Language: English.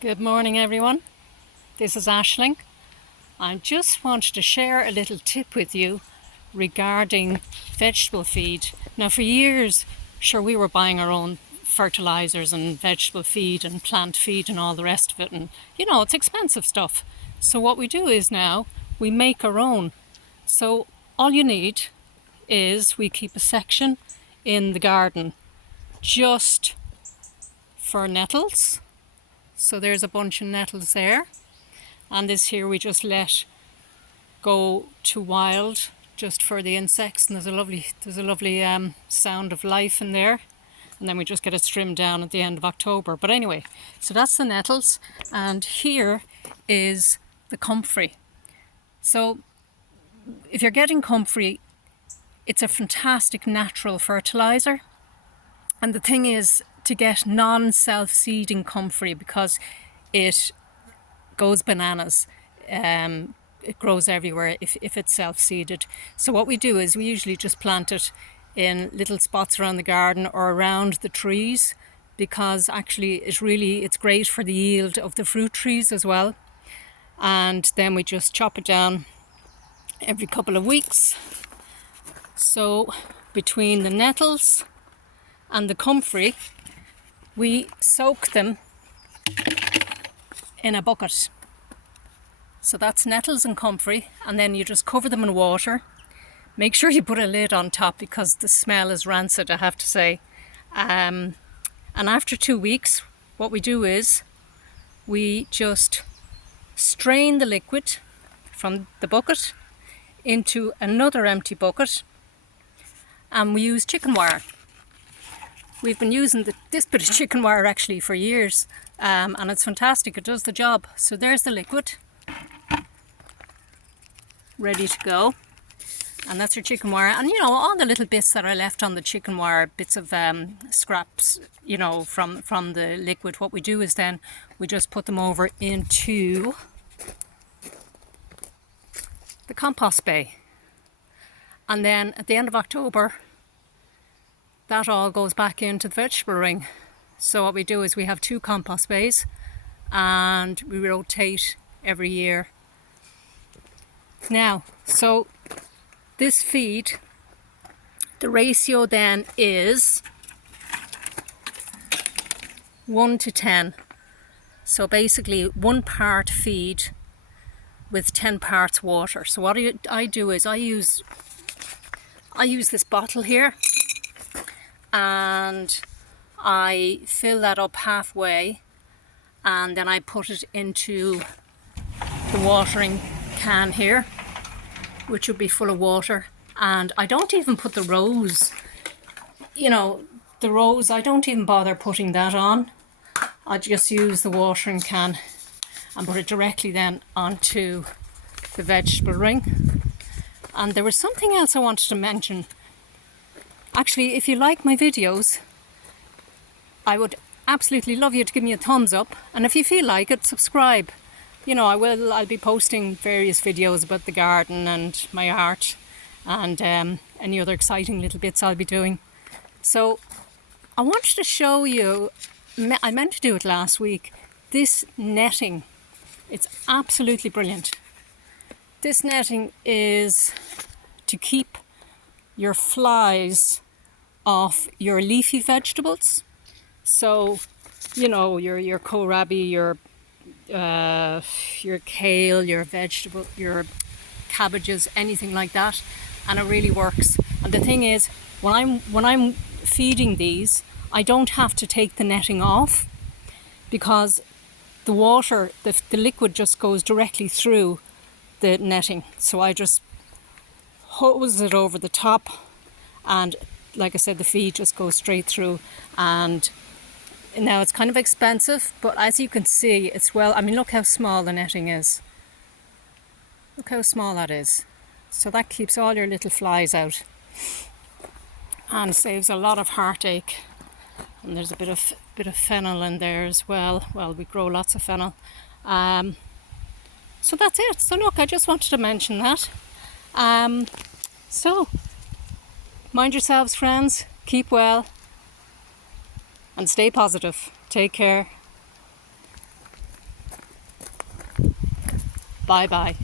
Good morning everyone, this is Aisling. I just wanted to share a little tip with you regarding vegetable feed. Now for years, sure, we were buying our own fertilizers and vegetable feed and plant feed and all the rest of it, and it's expensive stuff. So what we do is now we make our own. So all you need is we keep a section in the garden just for nettles. So there's a bunch of nettles there, and this here we just let go to wild just for the insects, and there's a lovely sound of life in there, and then we just get it trimmed down at the end of October. But anyway, so that's the nettles, and here is the comfrey. So if you're getting comfrey, it's a fantastic natural fertilizer, and the thing is to get non-self-seeding comfrey because it goes bananas. It grows everywhere if it's self-seeded. So what we do is we usually just plant it in little spots around the garden or around the trees, because actually it's great for the yield of the fruit trees as well. And then we just chop it down every couple of weeks. So between the nettles and the comfrey, we soak them in a bucket. So that's nettles and comfrey, and then you just cover them in water. Make sure you put a lid on top because the smell is rancid, I have to say. And after 2 weeks, what we do is we just strain the liquid from the bucket into another empty bucket, and we use chicken wire. We've been using this bit of chicken wire actually for years, and it's fantastic, it does the job. So there's the liquid, ready to go, and that's your chicken wire. And all the little bits that are left on the chicken wire, bits of scraps, from the liquid, what we do is then we just put them over into the compost bay. And then at the end of October, that all goes back into the vegetable ring. So what we do is we have 2 compost bays and we rotate every year. Now, so this feed, the ratio then is 1 to 10. So basically 1 part feed with 10 parts water. So what I do is I use this bottle here, and I fill that up halfway, and then I put it into the watering can here, which will be full of water. And I don't even put the rows, I don't even bother putting that on. I just use the watering can and put it directly then onto the vegetable ring. And there was something else I wanted to mention. Actually, if you like my videos, I would absolutely love you to give me a thumbs up, and if you feel like it, subscribe. I'll be posting various videos about the garden and my art and any other exciting little bits I'll be doing. So I wanted to show you, I meant to do it last week, this netting. It's absolutely brilliant. This netting is to keep your flies off your leafy vegetables. So, your kohlrabi, your kale, your cabbages, anything like that, and it really works. And the thing is, when I'm feeding these, I don't have to take the netting off, because the water, the liquid just goes directly through the netting. So I just hose it over the top, and like I said, the feed just goes straight through. And now it's kind of expensive, but as you can see, it's look how small the netting is. Look how small that is. So that keeps all your little flies out and saves a lot of heartache. And there's a bit of fennel in there as well. Well, we grow lots of fennel. So that's it. So look, I just wanted to mention that. So mind yourselves, friends, keep well, and stay positive. Take care. Bye bye.